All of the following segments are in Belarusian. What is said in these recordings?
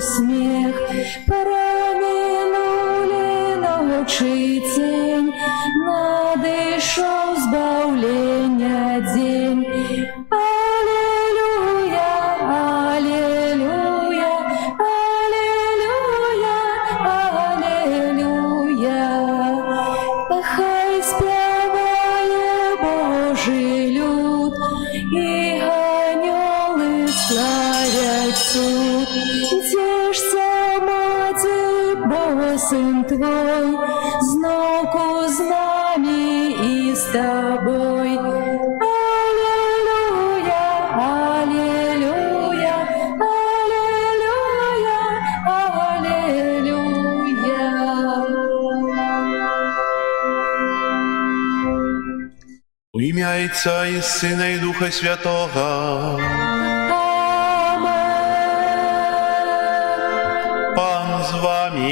сміх, перемінули ночі тінь, надійшов збавлення день. Алілуя, алілуя, алілуя, алілуя. Хай співає Божий люд, і ангели славять суд. Тішся, Маті, бо Син Твой, знову з нами і з Тобой. Алілуя, алілуя, алілуя, алілуя. У ім'я Отця і Сина і Духа Святого. Пан з вами.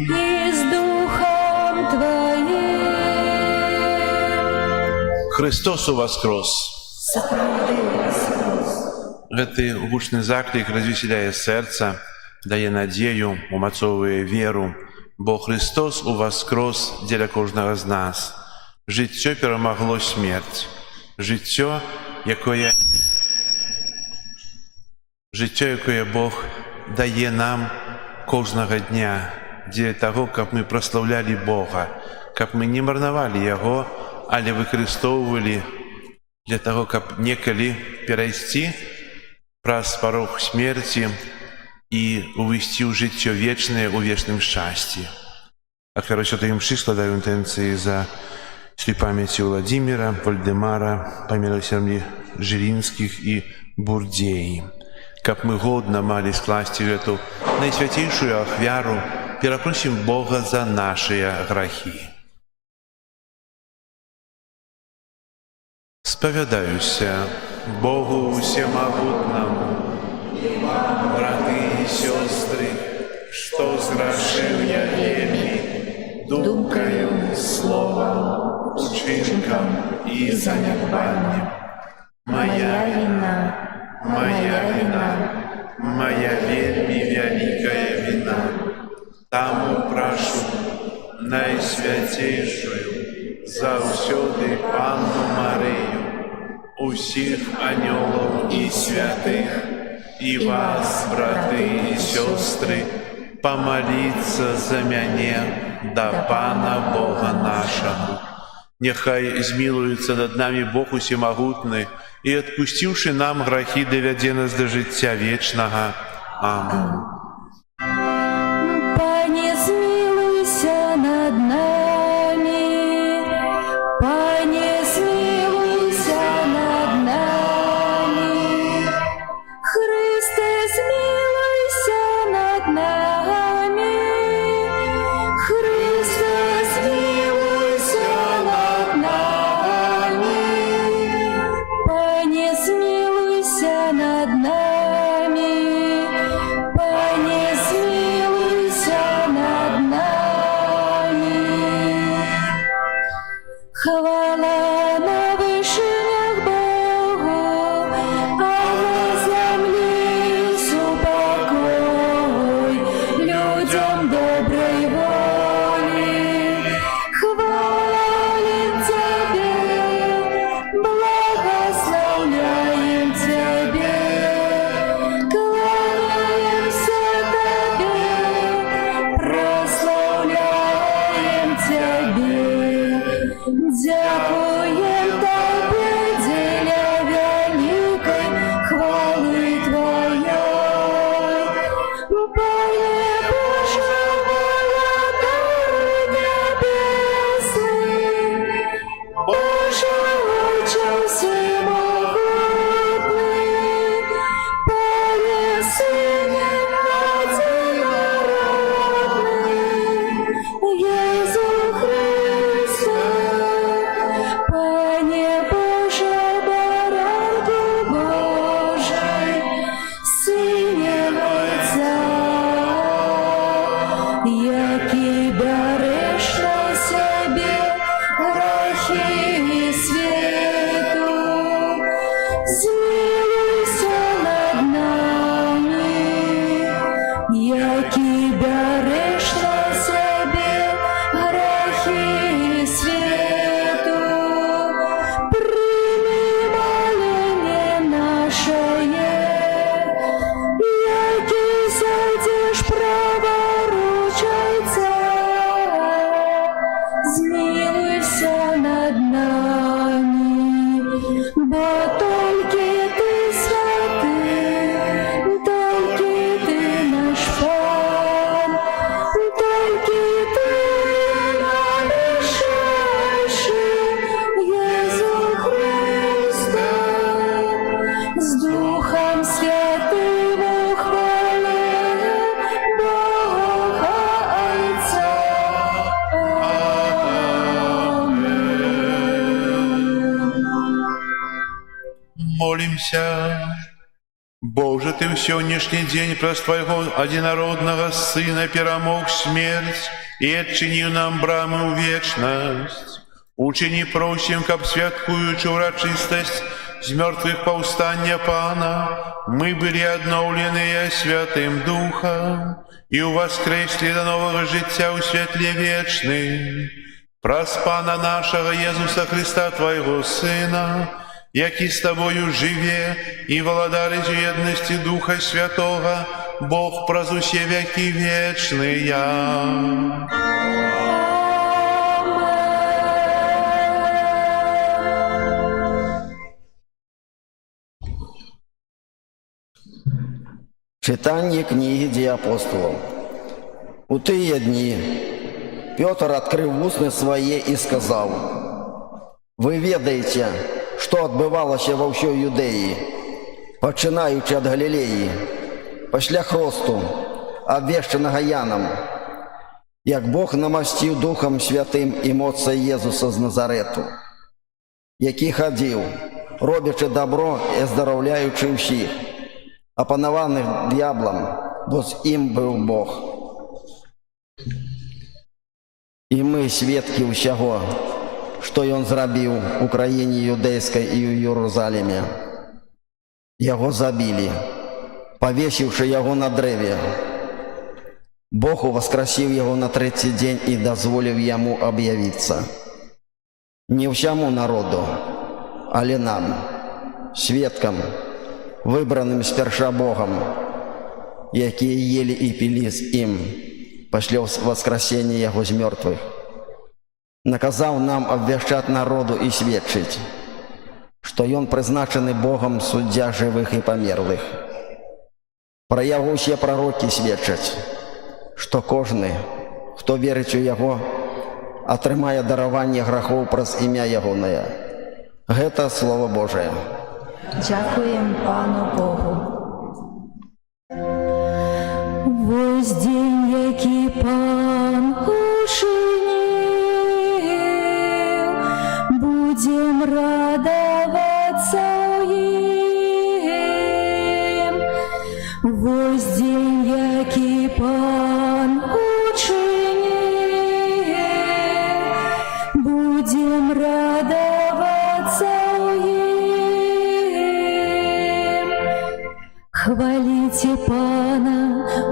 І з Духом Твоїм. Христос воскрес! Гэты гучны заклік развесяляе сэрца, дае надзею, умацоўвае веру, бо Христос уваскрос дзеля кожнага з нас. Жыццё перамагло смерць. Жыццё, якое Бог дае нам кожнага дня, дзеля таго, каб мы праслаўлялі Бога, каб мы не марнавалі Яго, але выкарыстоўвалі для таго, каб некалі перайсці праз парог смерці і увайсці ў жыццё вечнае ў вечным шчасці. Ахвяру святой мшы складаю інтэнцыі за святой памяці Владимира, Вальдемара, памілосердя Жиринских і Бурдзеі. Каб мы годна малі скласці гэту найсвяцейшую ахвяру, перапросім Бога за нашыя грахі. Спавядаюся Богу Всемогутному, браты і сёстры, што зграшыў я вельмі думкаю, словам, учынкам і занядбаннем. Моя віна, моя вельмі вялікая віна. Таму прашу найсвяцейшую заўсёды Панну Марыю, усіх анёлаў і святых, і вас, браты і сёстры, помолиться за мяне да Пана Бога нашего. Нехай змилуется над нами Бог Усемогутный, и, отпустивши нам грехи, доведе нас до життя вечного. Аминь. Пане, змилуйся над нами, Пане, змилуйся над нами, Христе, змилуйся над нами, Христе, змилуйся над нами, Пане, змилуйся над нами, Пане, змилуйся над нами. Хвала на вишнях Богу, а на землі супокой людям доброй воли. Хвалим Тебе, благословляем Тебе, кланяемся Тебе, прославляем Тебе. Дякуем Тебе, деля великой хвалы Твоей. Пане Боже, владыка небесный, Боже, Отче всемогутный, Пане Сыне одинородный, Иисус Христе, Пане Боже, баранку Божий, Сыне Отца, які бяреш на себе грехи світу. Прийми моління нашеє, які сядеш праворуч Отця. Змилуйся над нами, бо тільки ти святий, тільки ти наш Пан, тільки ти найбільший, Єсу Христе, з Духом Святим у хвалі Бога Отця. Молимся. Боже, Ты в сегодняшний день праз Твоего одинородного Сына перемог смерть и отчинил нам брамы в вечность. Учини просим, каб святкуючи урочистость з мертвых повстання Пана, мы были обновлены Святым Духом и воскресли до нового життя у світлі вечним. Праз Пана нашего Иисуса Христа, Твоего Сына, який з Тобою живе і владарить у єдності Духа Святого, Бог праз усі веки вечные. Читание книги «Деяний апостолов». У тыя дни Петр открыл устны свои и сказал: «Вы ведаете, что отбывалося во всей Юдеи, починаючи от Галилеи, після хресту, обвещеного Яном, як Бог намастив Духом Святим і моця Єзуса з Назарету, який ходив, робячи добро і здоровляючи всіх, опанованих дьяволом, бо з ним був Бог. І ми свідки усього, що Він зробив у країні Юдейській і у Єрусалимі. Його забили, повісивши його на древі. Бог воскресив його на третій день і дозволив йому об'явитися. Не всьому народу, але нам, свідкам, вибраним сперша Богом, які їли і пили з ним після воскресення його з мертвих. Наказав нам обвіщати народу і свідчити, що Він призначений Богом суддя живих і померлих. Про Його всі пророки свідчать, що кожен, хто вірить у Його, отримає дарування грехов праз ім'я Йогоне. Це Слово Божие. Дякуємо Пану Богу. Вось день, який Пан учинив, будем радоваться им. Вось день, який Пан учинив, будем радоваться им. Хвалите Пана,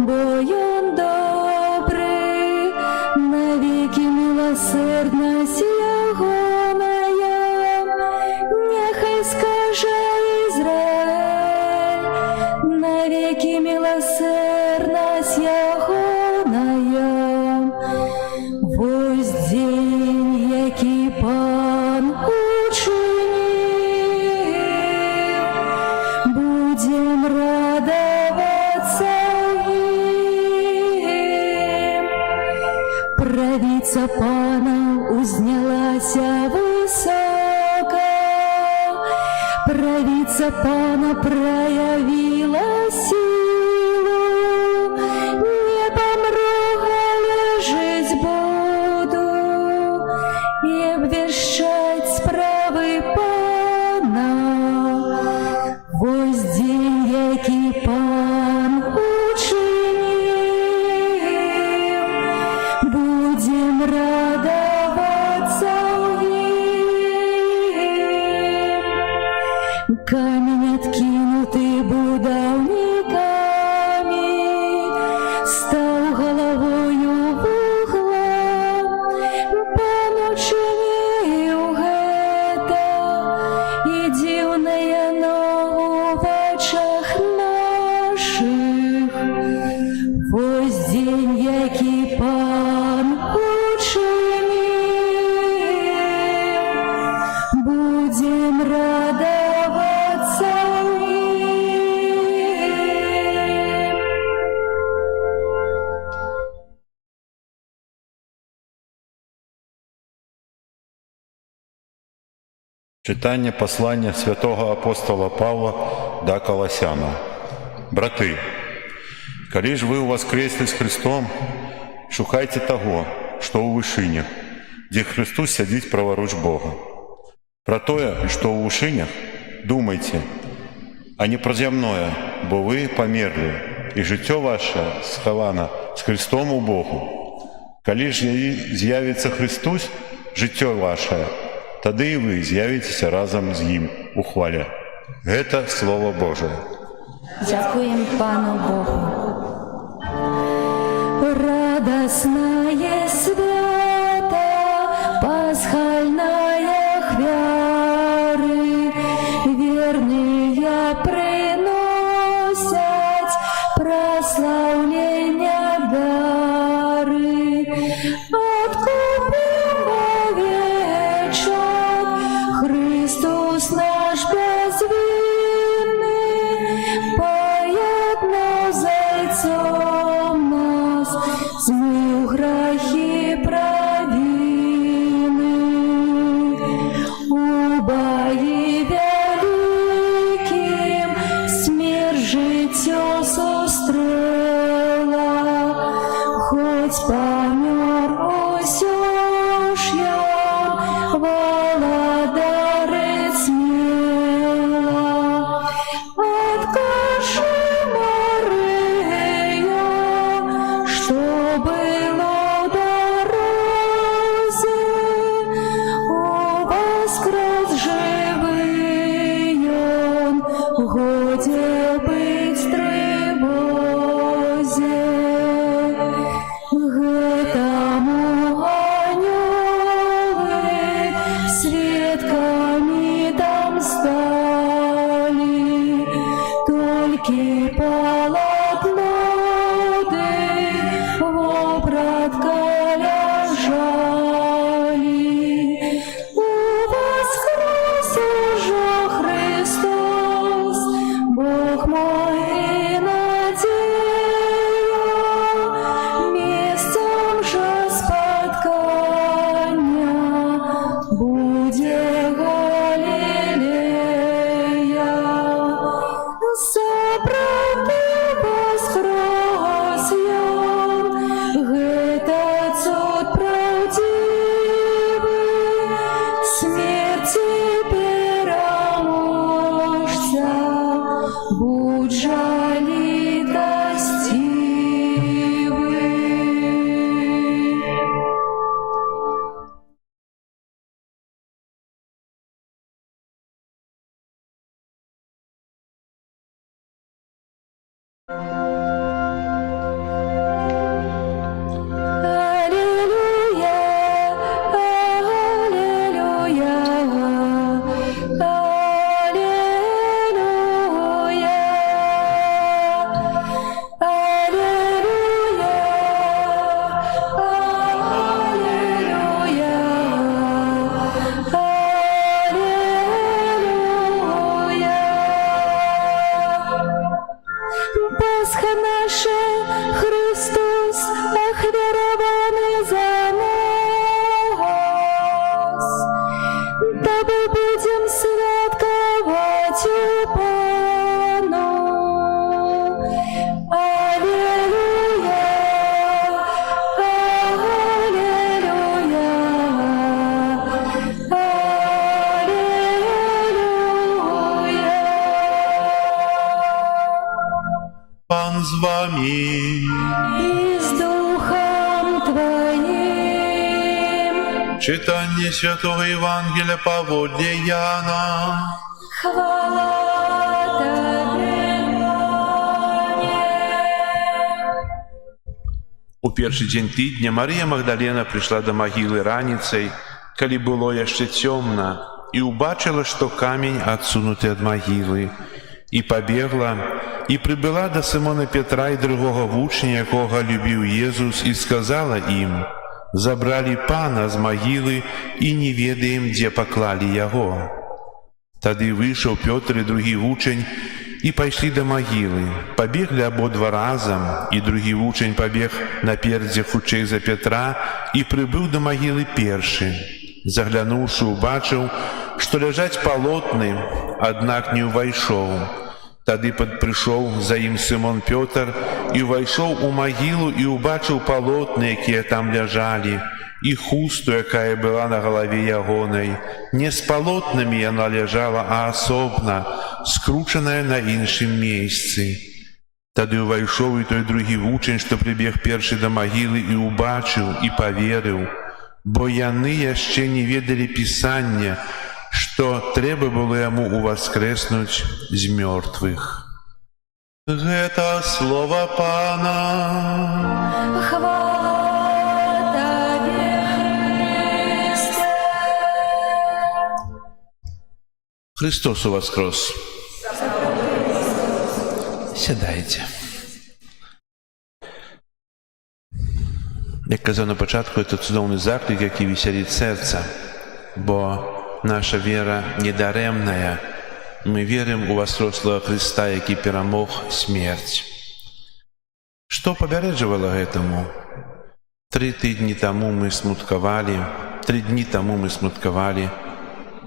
бо Ён добрый, навеки милосердность Ягоная. Нехай скаже Израиль, навеки милосердность Ягоная. Вось день, який Пан учинив, будем радоваться им. Правица Пана узнялася высоко, правица Пана проявила силу. Не помру, але жить буду и обвещать справы Пана. Вось день, який Пан учинив, будем радоваться им. Камень откинутый будет став головою вугла, Пан учинив гэта, і дзіўнае яно в очах наших. Вось дзень, які Пан учинив, будем радоваться в нім. Читання послання святого апостола Павла до Колосянам. Брати, коли ж ви воскресли з Христом, шукайте того, що у вишинях, де Христос сидить праворуч Бога. Про тое, що у вишинях, думайте, а не про земное, бо ви померли, і життя ваше сховано з Христом у Богу. Коли ж з'явиться Христос, життя ваше, тоді і ви з'явитеся разом з Ним у хвалі. Це Слово Боже. Дякуємо Пану Богу. Радостное свято, пасхальная хвяры, верные приносят прославления дары. Откупим овечок, Христос наш безвинный, поедно зайцом нас, змыл грехи провины. У бої великим смерть життя сустрела, хоть помер усё ж ён, володарить смело. Откажи, Мария, что было в дорозе, у воскрес живый он, годе быть в тревозе. Гэтому анёлы свідками там стали, толькі полотно ды вобратка ляжали. У воскрес уже Христос, Бог мой и надея, местом же споткання буде Галилея. Забрати воскрес ён, гэта цуд правдивый, смерти пераможца, будь жалітостивый. Аллилуйя, аллилуйя, аллилуйя, аллилуйя, аллилуйя. Пасха наша, Христос, охверованный за нас, дабы будем святковать у Пана. Аллилуйя, аллилуйя, аллилуйя. Пан з вами. И с Духом Твоим. Читання Святого Євангелія поводле Яна. Хвала Тебе, Пане. У першы дзень тыдня Марыя Магдалена прыйшла да магілы раніцай, калі было яшчэ цёмна, і ўбачыла, што камень адсунуты ад магілы. І пабегла, і прыбыла да Сымона Петра і другога вучня, якога любіў Езус, і сказала ім: «Забралі Пана з магілы і не ведаем, дзе паклалі яго». Тады выйшаў Пётр і другі вучань і пайшлі да магілы. Пабеглі абодва разам, і другі вучань пабег напердзе хутчэй за Петра і прыбыў да магілы першы. Заглянуўшы, убачыў, што ляжаць палотны, аднак не ўвайшоў. Тады прыйшоў за ім Сымон Пётр і ўвайшоў у магілу і ўбачыў палотны, якія там ляжалі, і хусту, якая была на галаве ягонай. Не з палотнамі яна ляжала, а асобна, скручаная на іншым месцы. Тады ўвайшоў і той другі вучань, што прыбег першы да магілы, і ўбачыў, і паверыў, бо яны яшчэ не ведалі Пісання, што трэба было яму уваскрэснуць з мёртвых. Гэта слова Пана. Хвала Табе, Христе. Христос уваскрос. Сядайце. Як казав на початку, це цудовний заклик, який веселить серце, бо наша вера недаремная. Мы верим у воскреслого Христа, який перемог смерть. Что побереживало этому? 3 дні тому мы смуткавали,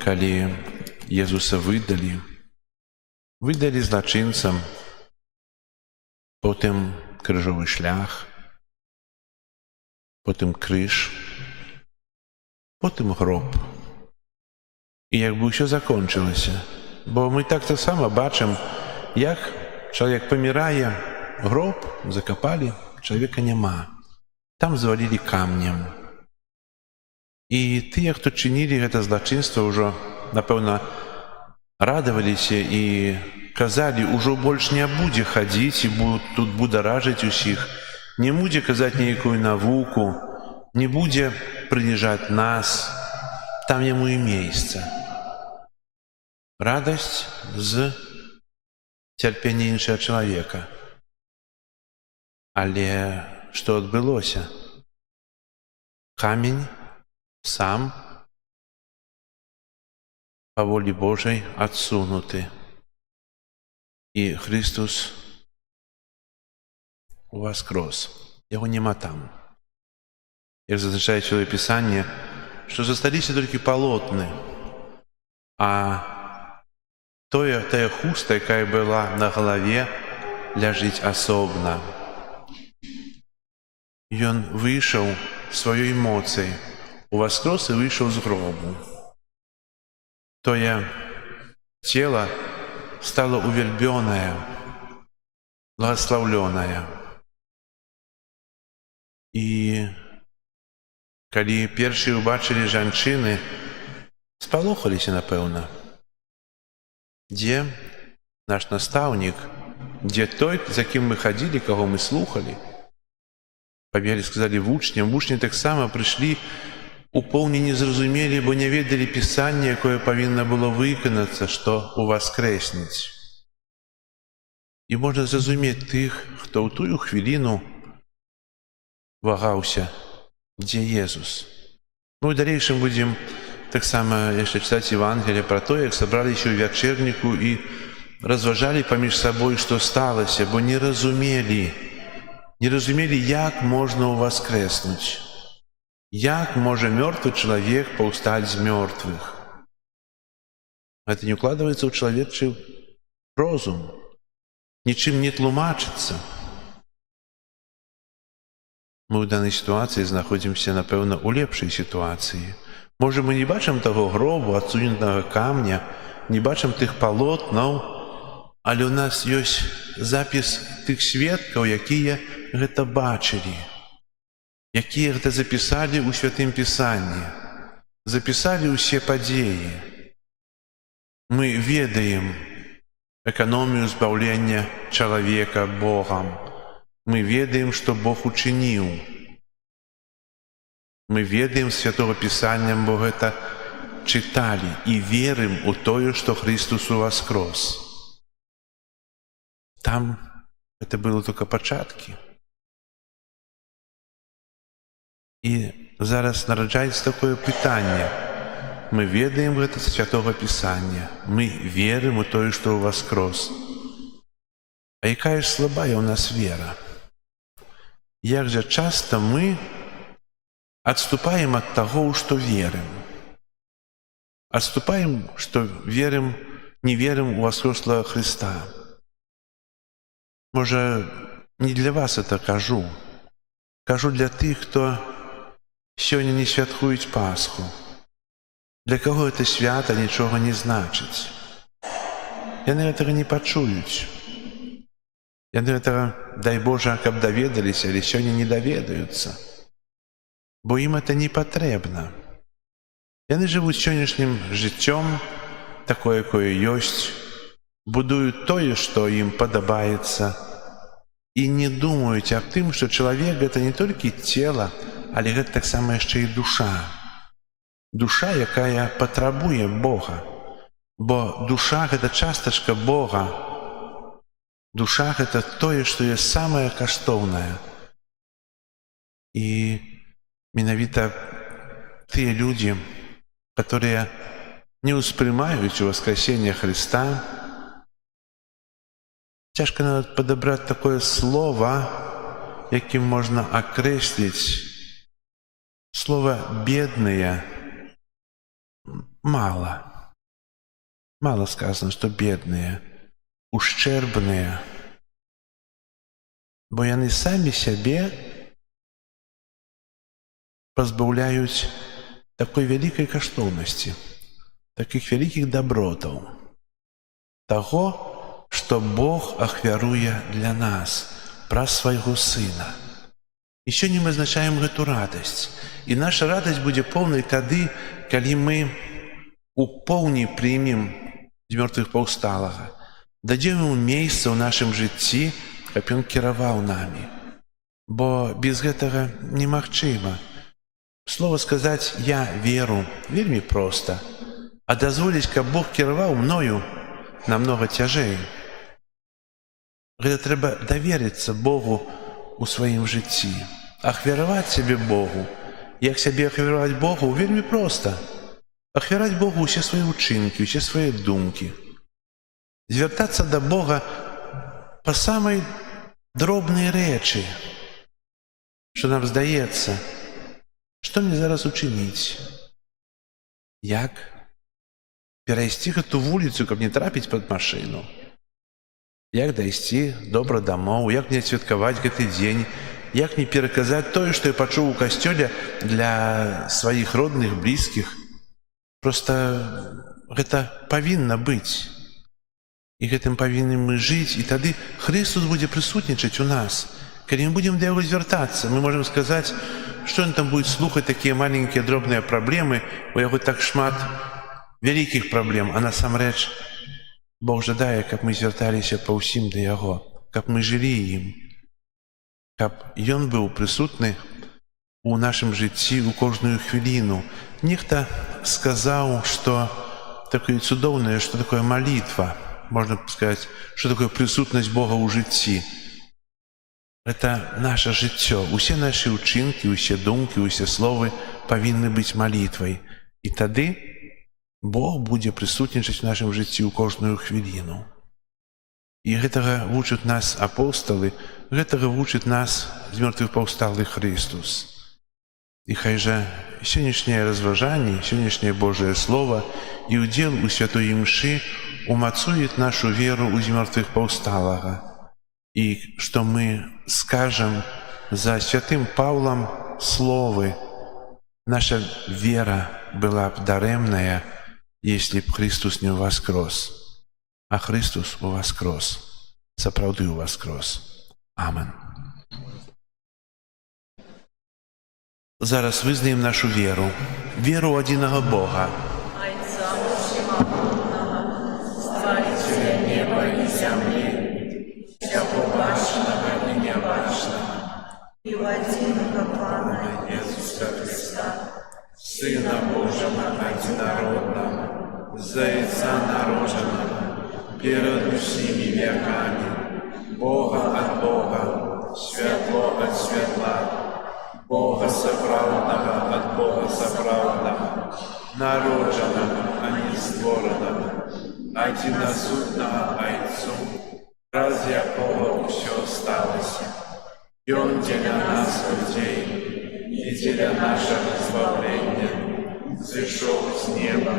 коли Єзуса видали злочинцам, потім крижовий шлях, потім криж, потім гроб. І якби все закончилося. Бо ми так само бачимо, як чоловік помирає, гроб закопали, чоловіка нема. Там завалили камнем. І ті, хто чинили це злочинство, вже, напевно, радувалися і казали, уже більше не буде ходити і тут будоражити усіх, не буде казати ніяку науку, не буде принижати нас, там йому і місце. Радость з терпення іншого чоловіка. Але що відбулося? Камінь сам по волі Божій відсунутий. І Христос воскрес. Його нема там. Як зазначає Святе Писання, що зосталися тільки полотни, а тая хуста, яка була на голові, ляжить особно. Ён вийшов своєю емоцією, воскрес і вийшов з гробу. Тое тіло стало увербленное, благословленное. І коли перші убачили жанчини, спалохалися, напевно. Где наш наставник, где той, за кем мы ходили, кого мы слухали? Побегли, сказали вучням. Вучні так само прийшли, уповні не зрозуміли, бо не ведали Писання, якое повинно було виконатися, що воскреснуть. І можна зрозуміти тих, хто у ту хвилину вагався, де Єсус. Ми в дальнейшем будемо так само яшчэ читать Евангелие про то, як собралися у вечернику і розважали поміж собою, що сталося, бо не розуміли, як можна воскреснути, як може мертвий чоловік повстати з мертвих. Это не укладывается в человечий розум, ничем не тлумачится. Мы в данной ситуации знаходимся, напевно, у лепшей ситуации. Може, ми не бачимо того гробу, адсунутого камня, не бачимо тих полотнів, але у нас є запис тих свідків, які це бачили, які це записали у Святім Писанні, записали усі події. Ми ведаємо економію збавлення чоловіка Богом. Мы ведаем, што Бог учыніў. Мы ведаем з Святого Пісання, бо гэта чыталі, і верым у тое, што Христос уваскрос. Там гэта было толькі пачаткі. І зараз нараджаецца такое пытанне. Мы ведаем гэта з Святого Пісання. Мы верым у тое, што уваскрос. А якая ж слабая ў нас вера? Як жа часта мы адступаем ад таго, у што верым. Адступаем, што верым, не верым у воскреслого Христа. Можа, не для вас это кажу. Кажу для тых, хто сёння не святкуюць Пасху. Для каго это свята нічога не значыць. Яны гэтага не пачуюць. Яны гэтага, дай Божа, каб даведаліся, але сёння не даведаюцца. Бо ім это не патрэбна. Яны жывуць сённяшнім жыццём, такое, якое ёсць, будуюць тое, што ім падабаецца, і не думаюць аб тым, што чалавек — гэта не толькі цела, але гэта таксама яшчэ і душа. Душа, якая патрабуе Бога. Бо душа — гэта частачка Бога. Душа — гэта тое, што ёсць самае каштоўнае. І менавіта тыя людзі, которые не ўспрымаюць воскресение Христа, цяжка нават падабраць такое слово, якім можна акрэсліць слово «бедныя». Мало. Мало сказано, што бедныя, ушчэрбныя. Бо яны самі сябе пазбаўляюць такой вялікай каштоўнасці, такіх вялікіх дабротаў, таго, што Бог ахвяруе для нас праз свайго Сына. І сёння мы азначаем гэту радасць. І наша радасць будзе поўнай тады, калі мы у поўні прымем з мёртвых паўсталага, дадзем яму месца ў нашым жыцці, каб ён кіраваў намі. Бо без гэтага немагчыма. Слово сказаць «я веру» вельмі проста, а дазволіць, каб Бог кіраваў мною, намнога цяжэй. Гэта трэба даверыцца Богу у сваім жыцці, ахвяраваць сябе Богу. Як сябе ахвяраваць Богу? Вельмі проста. Ахвяраць Богу ўсе свае ўчынкі, ўсе свае думкі. Звяртацца да Бога па самай дробнай рэчы, што нам здаецца, што мне зараз учыніць? Як? Перайсці гэту вуліцу, каб не трапіць пад машыну? Як дайсці добра дамоў? Як мне святкаваць гэты дзень? Як мне пераказаць тое, што я пачуў у касцёле для сваіх родных, блізкіх? Проста гэта павінна быць. І гэтым павінны мы жыць, і тады Христос будзе прысутнічаць у нас. Калі мы будзем да яго звяртацца, мы можам сказаць, што ён там будет слухаць такія маленькія дробныя праблемы, у яго так шмат вялікіх праблем, а насамрэч Бог жадае, каб мы звярталіся па ўсім да яго, каб мы жылі ім, каб ён быў прысутны у нашым жыцці ў кожную хвіліну. Нехта сказаў, што такое цудоўнае, што такое малітва, можна сказаць, што такое прысутнасць Бога ў жыцці. Гэта наша жыццё. Усе нашы ўчынкі, усе думкі, усе словы павінны быць малітвай. І тады Бог будзе прысутнічаць у нашым жыцці ў кожную хвіліну. І гэтага вучаць нас апосталы, гэтага вучыць нас з мёртвых паўсталы Христос. І хай жа сённяшняе разважанне, сённяшняе Божае Слово і ўдзел у святой імшы умацуюць нашу веру ў змёртвых паўсталага. І што мы скажам за святым Паўлам словы: наша вера была б дарэмная, если б Христос не уваскрос. А Христос уваскрос. Сапраўды уваскрос. Амен. Зараз вызнаем нашу веру. Веру ў адзінага Бога. Отца Всемогутнього, Створителя неба и земли, всего вашего имя ваше. и в единого Пана Иисуса Христа, Сына Божьего одинородного, за Отца народженного, перед всеми веками, Бога от Бога, светло от светла, Бога соправдного от Бога соправдного, народженного, а не створенного, одиносудного Отцу, раз якого все осталось. И Он для нас, людей, и для нашего избавления, зашел с неба,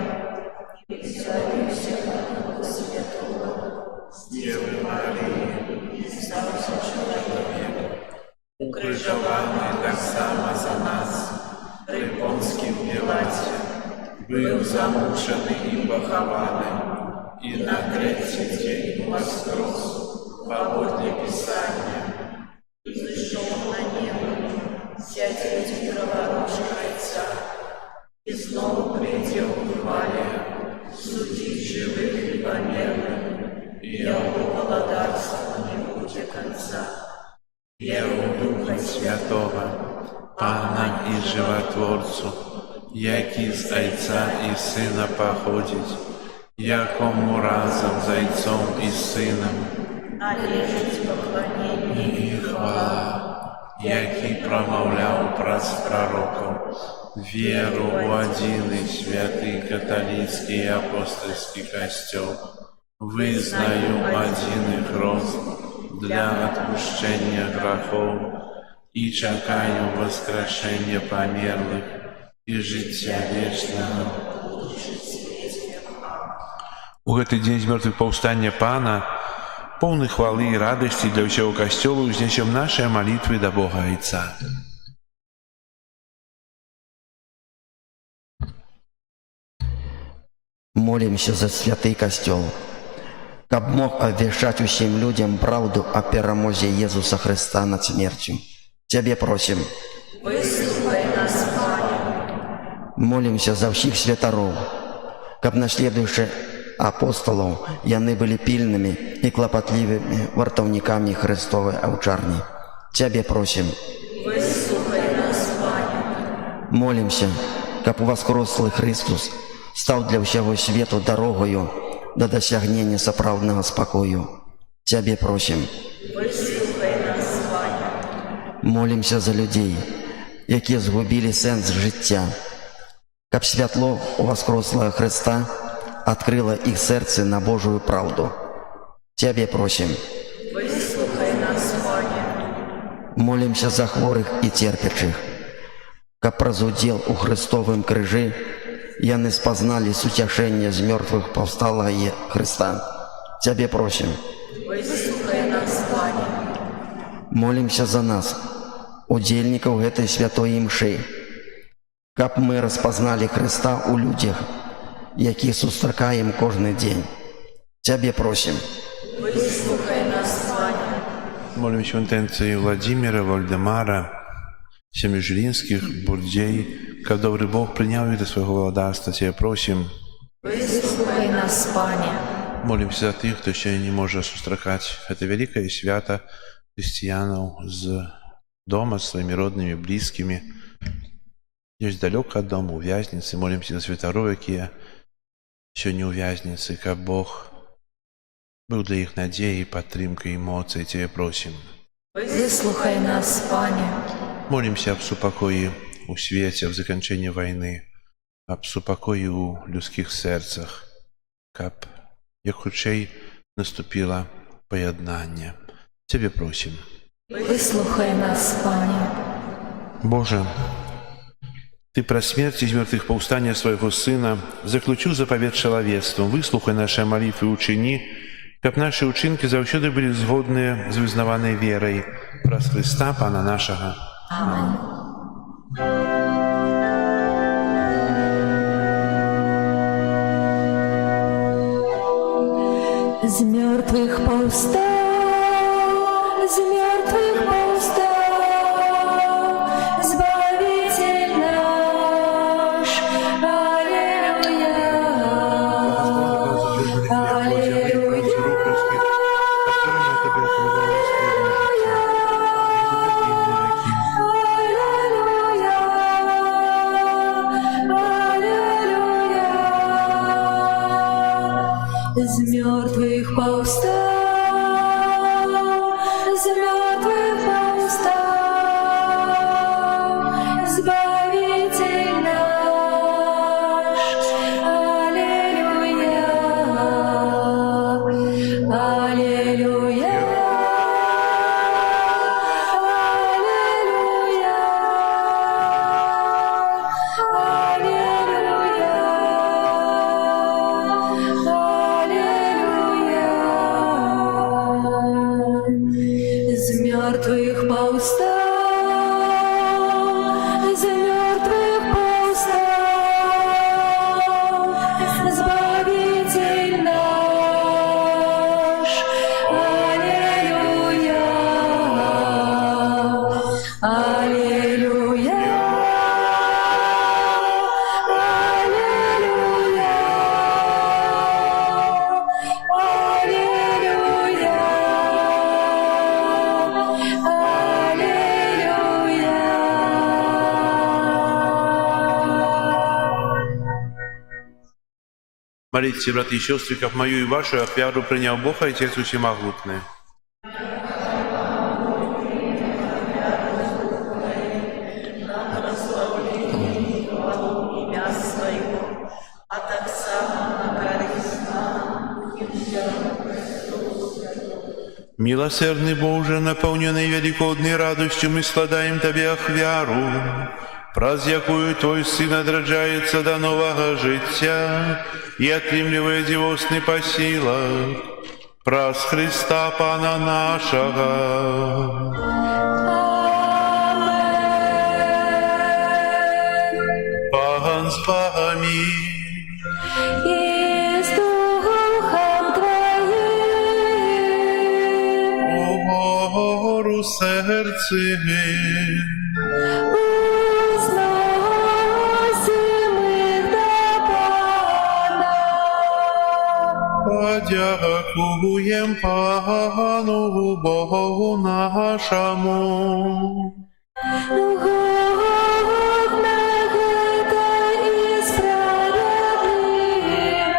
с Девы Марии, и стался человеком, укрыжованный так само за нас, при Понским Пилате, был замученный и похованный, и на третий день воскрес, поводле Писания, и взошел на небо, сядет праворуч Отца, и снова придет в хвале, судить живых и померных, и его володарства не будет конца. Веру в Духа Святого, Пана и Животворцу, який з Отца і Сина походить, якому разом з Отцом і Сином належить поклонение и хвала, який промовляв праз пророков, веру в один и святый католический и апостольский костел, вызнаю один и хрост для отпущения грехов и чекаю воскрешения померлых и життя вечного. У гэты дзень змёртвых паўстання Пана, полный хвалы и радости для всего Костела, узнесем наши молитвы до Бога Отца. Молимся за святый костел, каб мог обвещать усім людям правду о перамозе Иисуса Христа над смертью. Тебе просим. Выслухай нас, Пане. Молимся за всех святаров, каб наследующие апостолов яны были пильными и клопотливыми вартовниками Христовой овчарни. Тебе просим. Выслухай нас, Пане. Молимся, каб воскреслый Христос стал для всего свету дорогою до досягнения соправдного спокою. Тебе просим. Выслухай нас, Пане. Молимся за людей, які згубили сенс життя, каб святло воскреслого Христа открыло их сердце на Божию правду. Тебе просим. Выслухай нас, Пане. Молимся за хворых и терпячих, каб разудел у Христовым крыжи, яны спознали сутяшение з мертвых повсталого Христа. Тебе просим. Выслухай нас, Пане. Молимся за нас, удельников этой святой мши, каб мы распознали Христа у людях, які сустракаем кожный день. Тебе просим. Выслухай нас, Пане. Молимся в интенции Владимира, Вальдемара, Семижлинских, Бурдей, как добрый Бог принял их до своего владарства. Тебе просим. Выслухай нас, Пане. Молимся за тех, кто еще не может сустракать это великое свято христианов з дома, с своими родными, близкими. Есть далеко от дома, у вязницы. Молимся за святаров, які еще не у вязницы, как Бог был для их надеей, подтримкой, эмоций. Тебе просим. Выслухай нас, Пане. Молимся об супокоі у свеце, об заканчэнні вайны, об супокоі у людскіх сэрцах, каб як хутчэй наступіла паяднанне. Тебе просим. Выслухай нас, Пане. Боже, Ты праз смерць і змёртвых паўстання свайго Сына заключыў запавет чалавецтвам. Выслухай нашы малітвы і ўчыні, каб нашы ўчынкі заўсёды былі згодныя з вызнаванай верай праз Христа, Пана нашага. Amen. З мертвых повстал, з мертвых повстал, Збавитель наш, Аллилуйя, Аллилуйя. Избавитель наш. Аллилуйя, аллилуйя, из мертвых повстал, из мертвых повстал, Избавитель наш. Аллилуйя, аллилуйя, Молитесь, братья и сестры, как мою и вашу офяру принял Бог, Отец Всемогутный. Ім'я Своєго, а так само на Милосердный Боже, наполненный великодной радостью, мы складаем Тебе ахвяру, праз якую Твой Сын одраджается до нового життя и отрымливая дивосный посилок, праз Христа Пана нашего. Пан с Богами, и с Духом Твоим. гору сердце, Возносим их до Пана. подякуем Пану Богу нашему. Годно это и справедливо.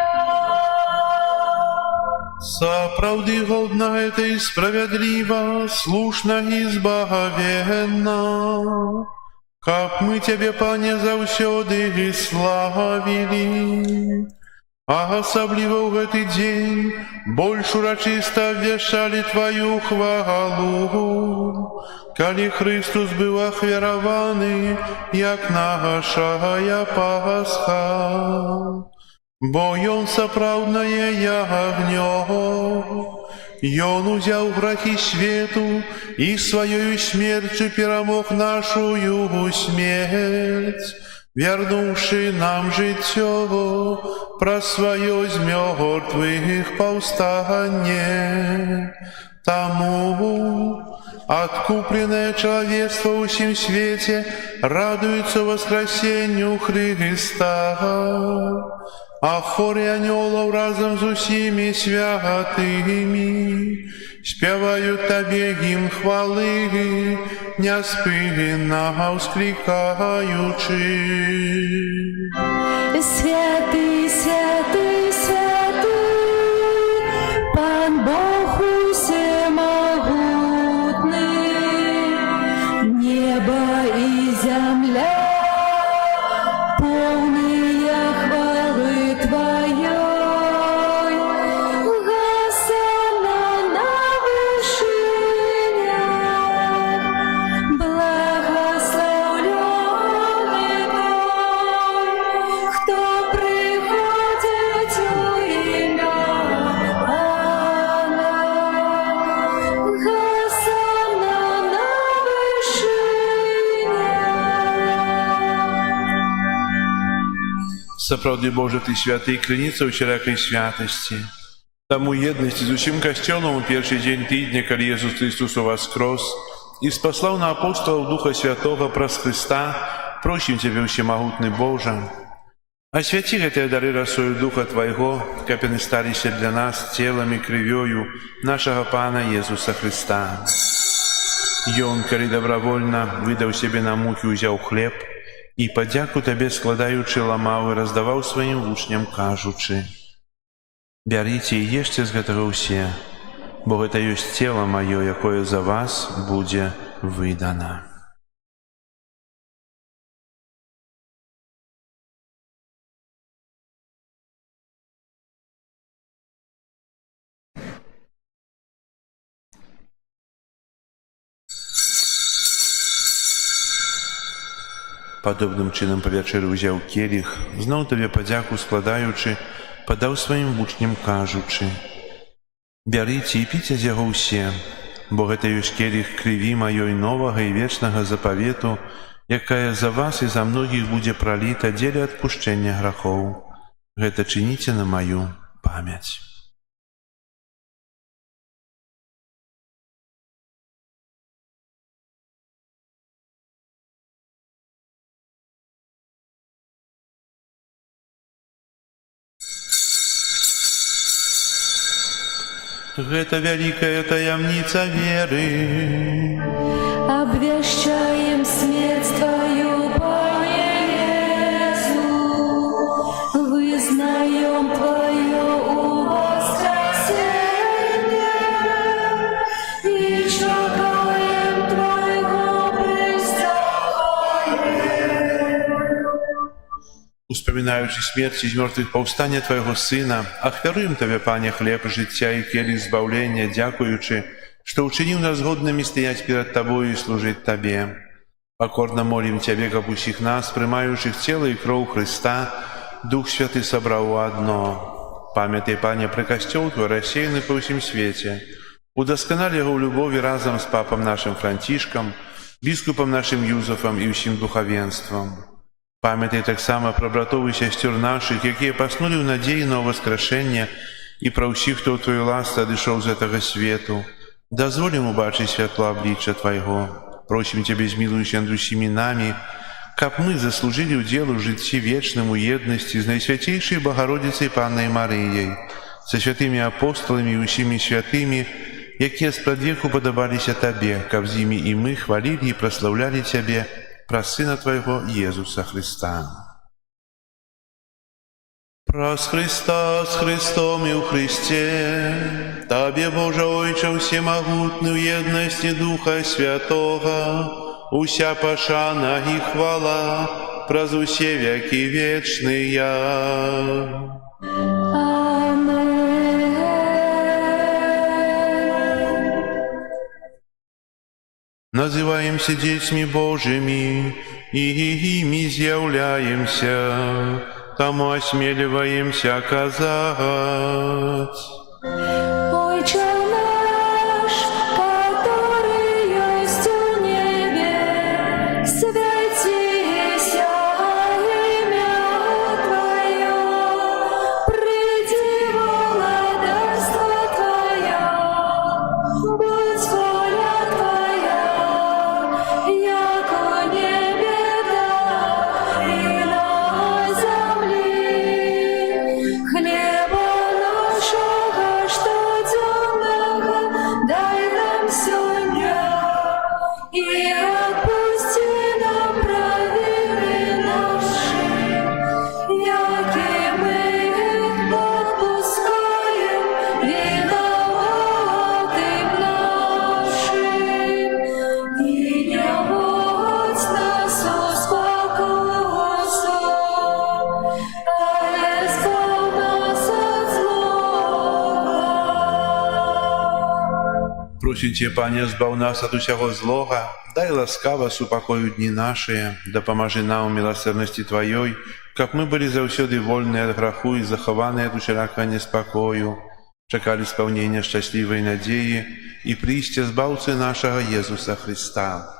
Справді годна это и справедливо, слушна и збагавенна, как мы Тебе, Пане, завсёды славили. А особливо в этот день больше урочисто вешали Твою хвалу, коли Христос был охверованный, як нашая Пасха. Бо Он соправдное ягнё, и Он узял грехи свету, и своею смертью перемог нашую смерть, вернувши нам життя, про свое з мертвых повстание. Тому откупленное человечество во всем свете радуется воскресению Христа, а хоре анgelов разом с усими святыми спевают Тебе гимн хвалы, неспинно воскликаючи. Святый, святый, святый, Пан Бог всемогутный, небо и земля полные хвалы Твоей. Госанна на вышинях, благословленный Твой, кто приходит у имя Пана. Госанна на вышинях. Сапраўды Боже, Ты святый, клянется у всякой святости. Тому едности з усім костелом у перший день тижня, коли Иисус Христос воскрес, и спаслал на апостолов Духа Святого праз Христа, просим Тебе, всемогутный Боже, освяти гэтыя дары росою Духа Твоего, как они сталися для нас телом и кровью нашего Пана Иисуса Христа. И Он, коли добровольно выдал себе на муки, узял хлеб, и подяку Тебе складаючи ламаў и раздавал своим учням, кажучи: «Бярите и ешьте з гэтага ўсе, бо гэта ёсць цела маё, якое за вас будзе выдано». Падобным чынам па вячэры ўзяў келіх, зноў табе падзяку складаючы, падаў сваім вучням, кажучы: «Бярыце і піце з яго ўсе, бо гэта ёсць келіх крыві маёй новага і вечнага запавету, якая за вас і за многіх будзе праліта дзеля адпушчэння грахоў. Гэта чыніце на маю памяць». Гэта вялікая таямніца веры. Обвящаем смерть Твою, Пане Иисус, вызнаем Твое воскресение и чекаем Твоего престоления. Успамінаючы смерці з мёртвых паўстання Твайго Сына, ахвяруем Табе, Пане, хлеб жыцця і келіх збаўлення, дзякуючы, што ўчыніў нас годнымі стаяць перад Табою і служыць Табе. Пакорна молім Цябе, каб усіх нас, прымаючых цела і кроў Хрыста, Дух Святы сабраў у адно. Памятай, Пане, пра касцёл Твой рассеяны па ўсім свеце. Удасканаль яго ў любові разам з папам нашым Францішкам, біскупам нашым Юзафам і ўсім духавенствам. Памятай таксама пра братоў і сясцёр нашых, якія паснулі ў надзеі на ўваскрашэнне, і пра ўсіх, хто ў Тваю ласку адышоў з гэтага свету. Дазволім убачыць святло аблічча Твайго. Просім Цябе, змілуйся над усімі намі, каб мы заслужылі ўдзел у жыцці вечным у еднасці з Найсвяцейшай Багародзіцай Паннай Марыяй, са святымі апостоламі і усімі святымі, якія спрадвеку падабаліся Табе, каб з імі і мы хвалілі і праслаўлялі Цябе праз Сына Твайго Езуса Хрыста. Праз Христа, з Христом і ў Христе, Табе, Божа Ойче, всемагутны ў еднасці Духа Святога, уся пашана і хвала праз усе векі вечныя. Называемся детьми Божьими, и ими з'являемся, тому осмеливаемся оказать. Отче наш, который есть в небе, святися имя Твое, приди владычество Твое, будь воля Твоя, яко небе и на земли. Хлеба нашего штодневного дай нам сегодня, и отпусти нам провины наши, яки мы их отпускаем виноватым нашим. И не вводь нас в спокусу, але избавь нас от злого. Просіце, Пане, збаў нас ад усяго злога, дай ласкава супакою дні нашыя, дапамажы нам у міласэрнасці Тваёй, каб мы былі заўсёды вольныя ад граху і захаваныя ад усялякага неспакою, чакалі спаўнення шчаслівай надзеі і прыйсця збаўцы нашага Езуса Христа.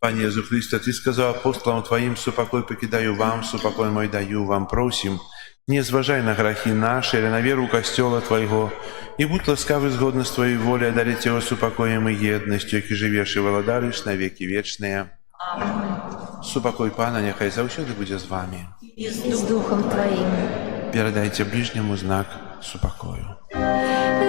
Пане Езу Христе, Ты сказаў апостолам Твоим: супакой пакідаю вам, супакой мой даю вам. Просім, не зважай на грахі наші, але на веру касцёла Твайго, і будь ласкавы згодна з Твоей волі адарыць яго супакоем і еднасцю, які жывеш і валадарыш на векі вечныя. Супакой Пана няхай заўсёды будзе з вами. И с Духом Твоим. Перадайце ближняму знак супакою.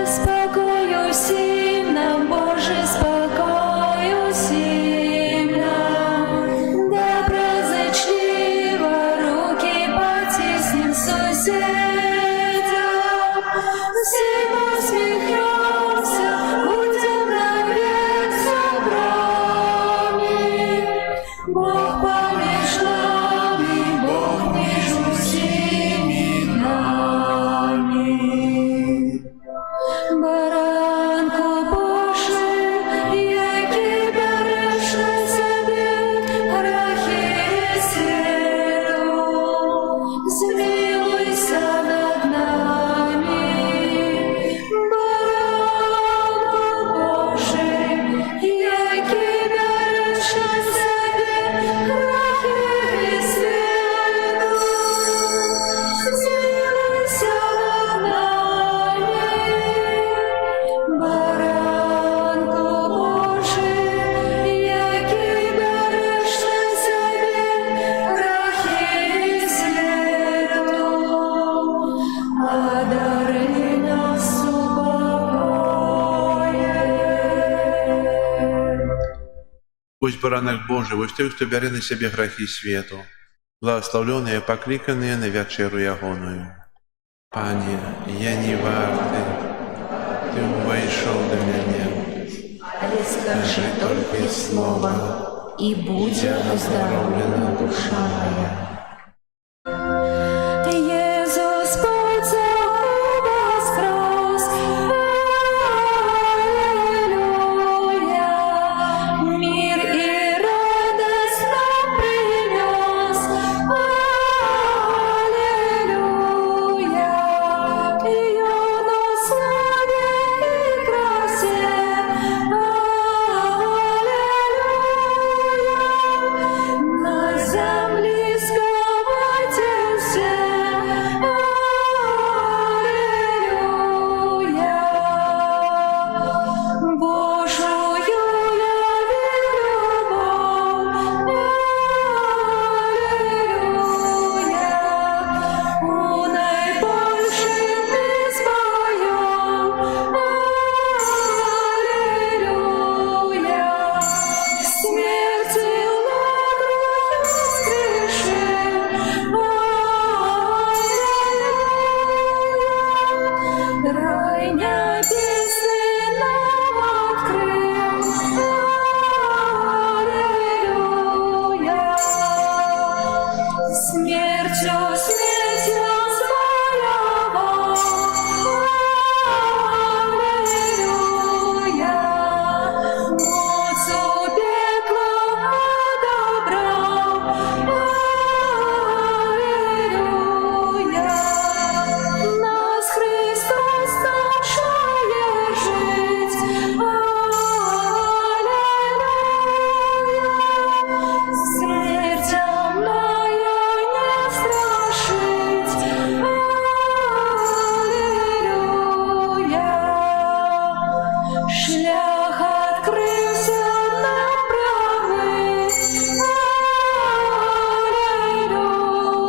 Спокою всім нам, Боже, спокою всім нам. Доброзичливо руки потиснем соседям. Всем усмехнемся, будем навек собраны. Бог помеж нами, Бог между всеми нами. Бара Ось баранок Божий, ось той, хто бере на себе грехи свету. Благословленные, покликанные на вечеру ягоную. Пане, я не варты, Ты увійшов до мене. Але скажи только слово, и будет оздоровлена душа моя. Иисус воскрес, аллилуйя, мир и радость нам принес, аллилуйя, ее на славе и красе, аллилуйя, на земле скователься, аллилуйя, Божию я верю, аллилуйя, у наибольшем безбоем, аллилуйя, смерти ладою скрыши, аллилуйя, рай небесный нам открыл, аллилуйя, смертью своего, аллилуйя, муцу пекла одобрал, аллилуйя, нас Христос научает жить, аллилуйя, смерть моя не страшить, аллилуйя, шлях открылся нам правый,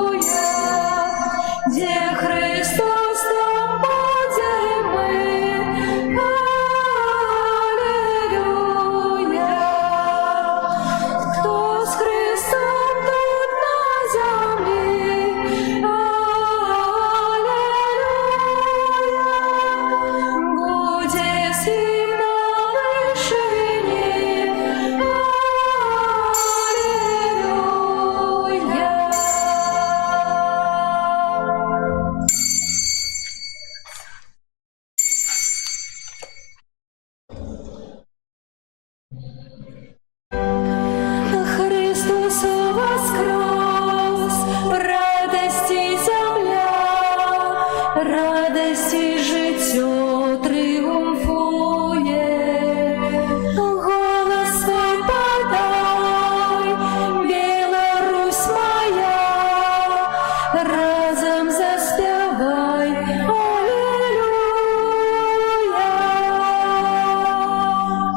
аллилуйя, где Христос там будем мы, аллилуйя, кто с Христом тут на земле, аллилуйя, будет с ним на вершине, аллилуйя. Христос воскрес, радости земля, радости життя тріумфує. Голос свой подай, Беларусь моя, разом заспівай, аллилуйя.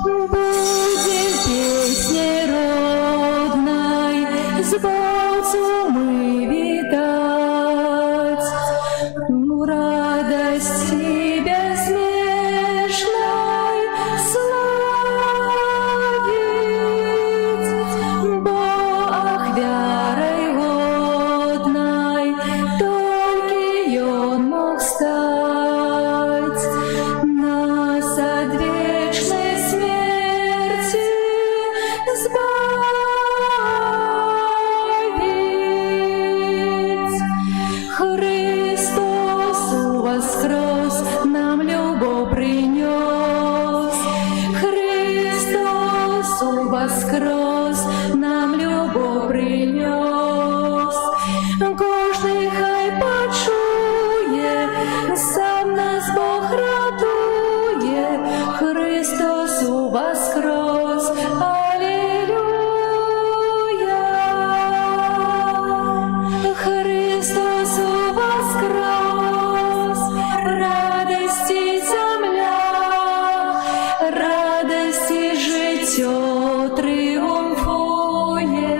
Будем песней родной, Збавцу мы видать, радости безмежной славить, Бог верой годной, только Он мог стать, нас от вечной смерти избавить. Христос воскрес, нам любовь принес. Христос воскрес, нам любовь принес. Кожний хай почує, сам нас Бог радує. Христос воскрес, аллилуйя. Христос воскрес, радости земля, радости життя тріумфує.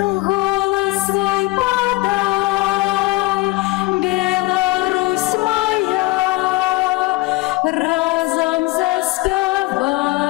Голос свой подай, Беларусь моя, разом заспівай.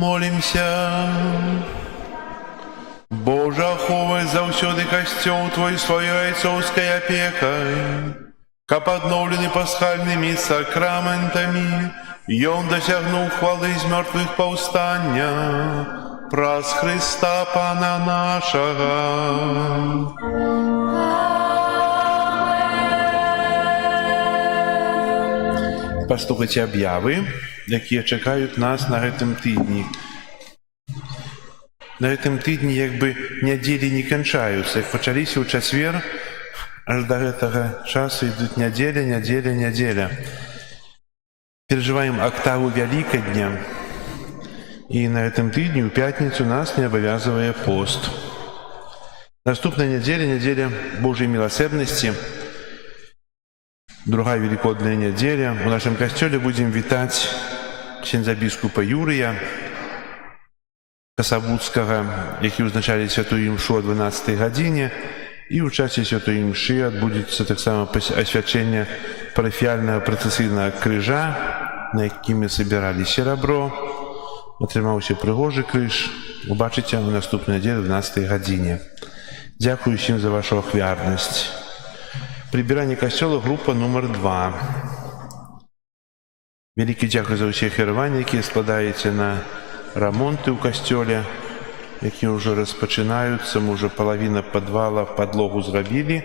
Молимся. Боже, аховай заўсёды касцёл Твой сваёй айцоўскай апекай, каб адноўлены пасхальнымі сакраментамі ён дасягнуў хвалы з мёртвых паўстання праз Христа Пана нашага. Паслухайце аб'явы, якія чакаюць нас на гэтым тыдні. На гэтым тыдні як бы нядзелі не канчаюцца. Як пачаліся ў чацвер, аж да гэтага часу ідуць нядзеля, нядзеля, нядзеля. Перажываем актаву Вялікадня. І на гэтым тыдні ў пятніцу нас не абавязвае пост. Наступная нядзеля, нядзеля Божай міласэрнасці. Другая велікодная нядзеля. У нашым касцёле будзем вітаць ксяндза біскупа Юрыя Касавуцкага, які ўзначалі святую імшу о 12 гадзіне, і ў часе святой імшы адбудзецца таксама асвячэнне парафіяльнага працэсійнага крыжа, на якім мы сабіралі серабро. Атрымаўся прыгожы крыж. Убачыце ў наступную нядзелю о 12 гадзіне. Дзякую ўсім за вашу ахвярнасць. Прыбіранне касцёла група нумар 2. Вялікі дзякуй за ўсе ахвяраванні, якія складаеце на рамонты ў касцёле, якія ўжо распачынаюцца. Мы ўжо палавіна падвала падлогу зрабілі.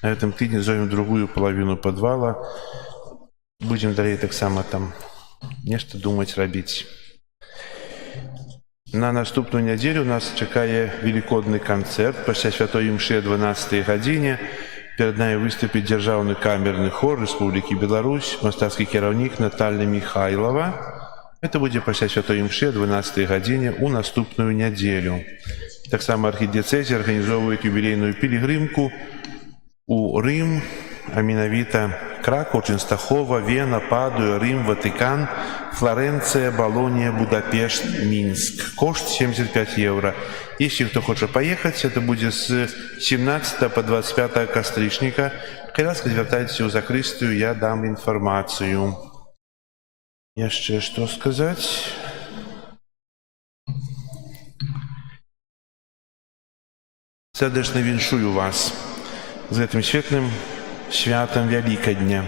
На гэтым тыдні зробім другую палавіну падвала. Будзем далей таксама там нешта думаць, рабіць. На наступную нядзелю нас чакае велікодны канцэрт пасля святой імшы о 12 гадзіне. Перад намі выступіць дзяржаўны камерны хор Рэспублікі Беларусь, мастацкі кіраўнік Наталья Михайлова. Это будзе пасля святой імшы о 12 гадзіне ў наступную нядзелю. Таксама архідыцэзія арганізоўваюць юбілейную пілігрымку ў Рым, а менавіта Кракаў, Чэнстахова, Вена, Падуя, Рым, Ватыкан, Флоренцыя, Балонія, Будапешт, Мінск. Кошт 75 евро. Если кто хоча паехаць, это будзе з 17 по 25 кастрычніка. Калі ласка, звяртайцеся ў закрыстыю, я дам інфармацыю. Яшчэ што сказаць? Сэрдэчна віншую вас з гэтым светлым святам Вялікадня.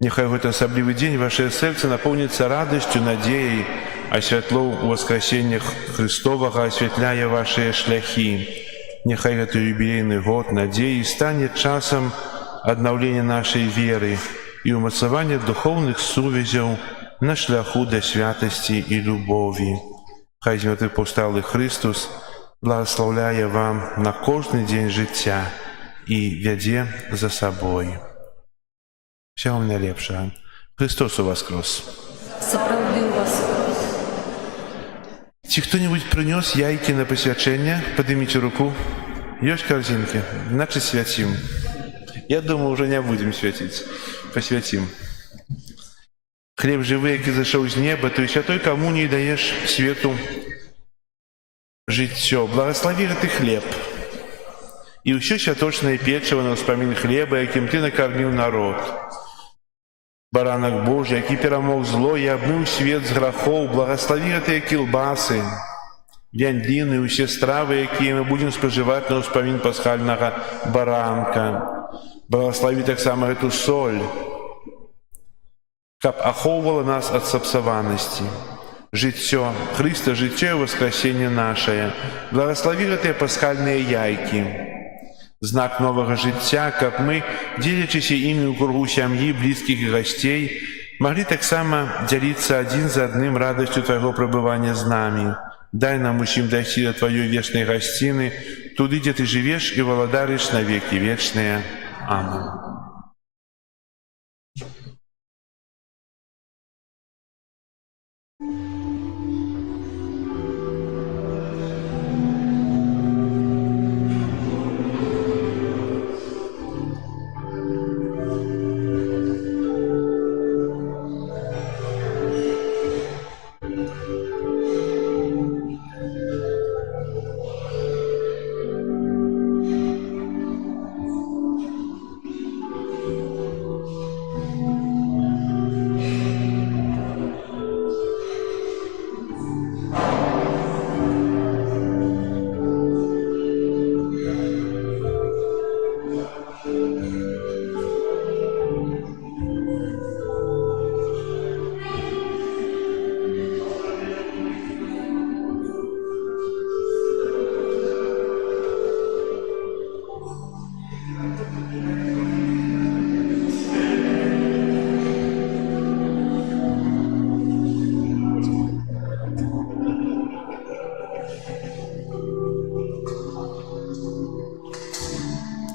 Няхай гэты асаблівы дзень вашае сэрца напоўніцца радасцю, надзеяй, а святло ў воскресення Христовага асвятляе вашыя шляхі. Няхай гэты юбілейны год надзеі стане часам аднаўлення нашай веры і ўмацавання духоўных сувязяў на шляху да святасці і любові. Хай змёртвы паўсталы Христус благаслаўляе вам на кожны дзень жыцця і вядзе за сабой. Всяго вам найлепшага. Христос уваскрос. Сапраўды ў вас. Ці хто-нибудь прынёс яйкі на пасвячэнне? Падыміце руку. Ёсць карзінкі? Значыць, свяцім. Я думаю, уже не будем свяціць. Пасвяцім. Хлеб жывы, які зашоў з неба, той святой камуніі даеш свету жыццё. Благаславі гэты хлеб і ўсё святочнае печыва на ўспамін хлеба, якім ты накарміў народ. Баранак Божий, які перамог зло і абмыў свет з грахоў, благаславі гэтыя кілбасы, вяндліны, усе стравы, якія мы будзем спажываць на ўспамін пасхальнага баранка. Благаславі таксама гэту соль, каб ахоўвала нас ад сапсаванасці. Жыццё Хрыста, жыццё і воскресенне нашае. Благаславі гэтыя пасхальныя яйкі, знак новага жыцця, каб мы, дзелячыся імі ў кругу сям'і, блізкіх і гасцей, маглі таксама дзяліцца адзін за адным радасцю твайго прабывання з намі. Дай нам усім дайсці да тваёй вечнай гасціны, туды, дзе ты жывеш і валадарыш на векі вечныя. Амин.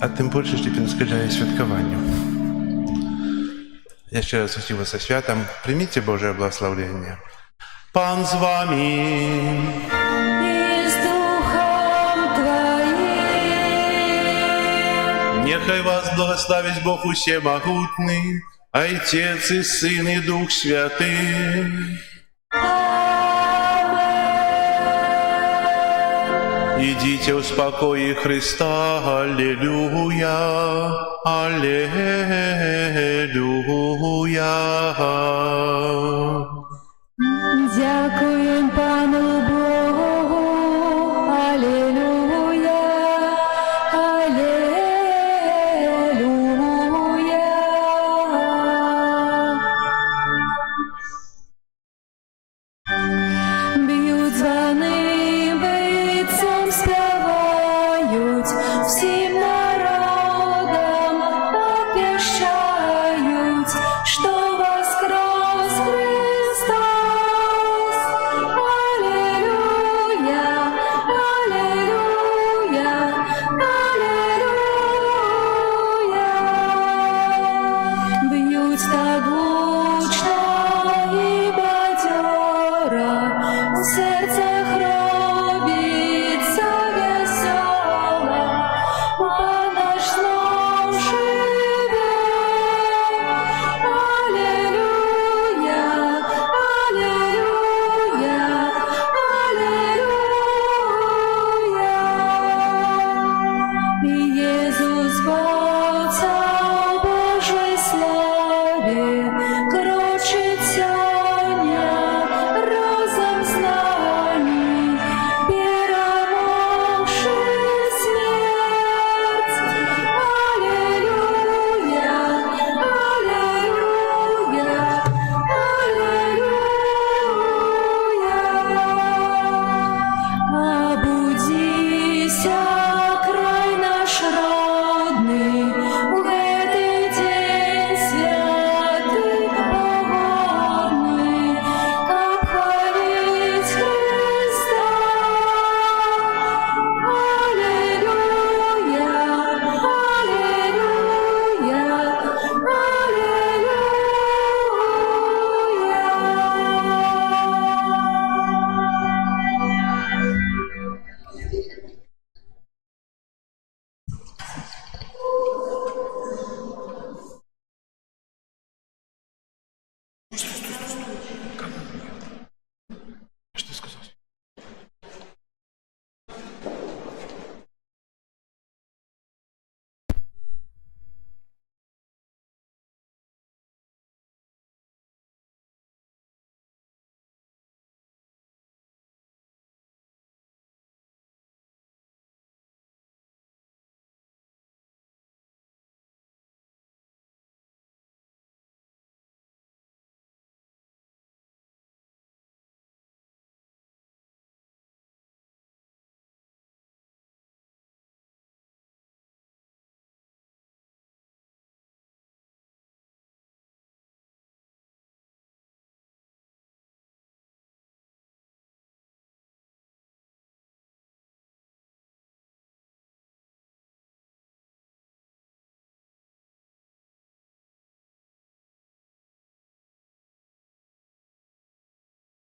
а тим більше ще перешкоджає святкуванню. Я ще раз хотів вас зі святом. Прийміть Боже благословення. Пан з вами. И с Духом Твоим. Нехай вас благословить Бог усемогутний, Отец и Сын и Дух Святый. Идите в спокое Христа, аллилуйя, аллилуйя.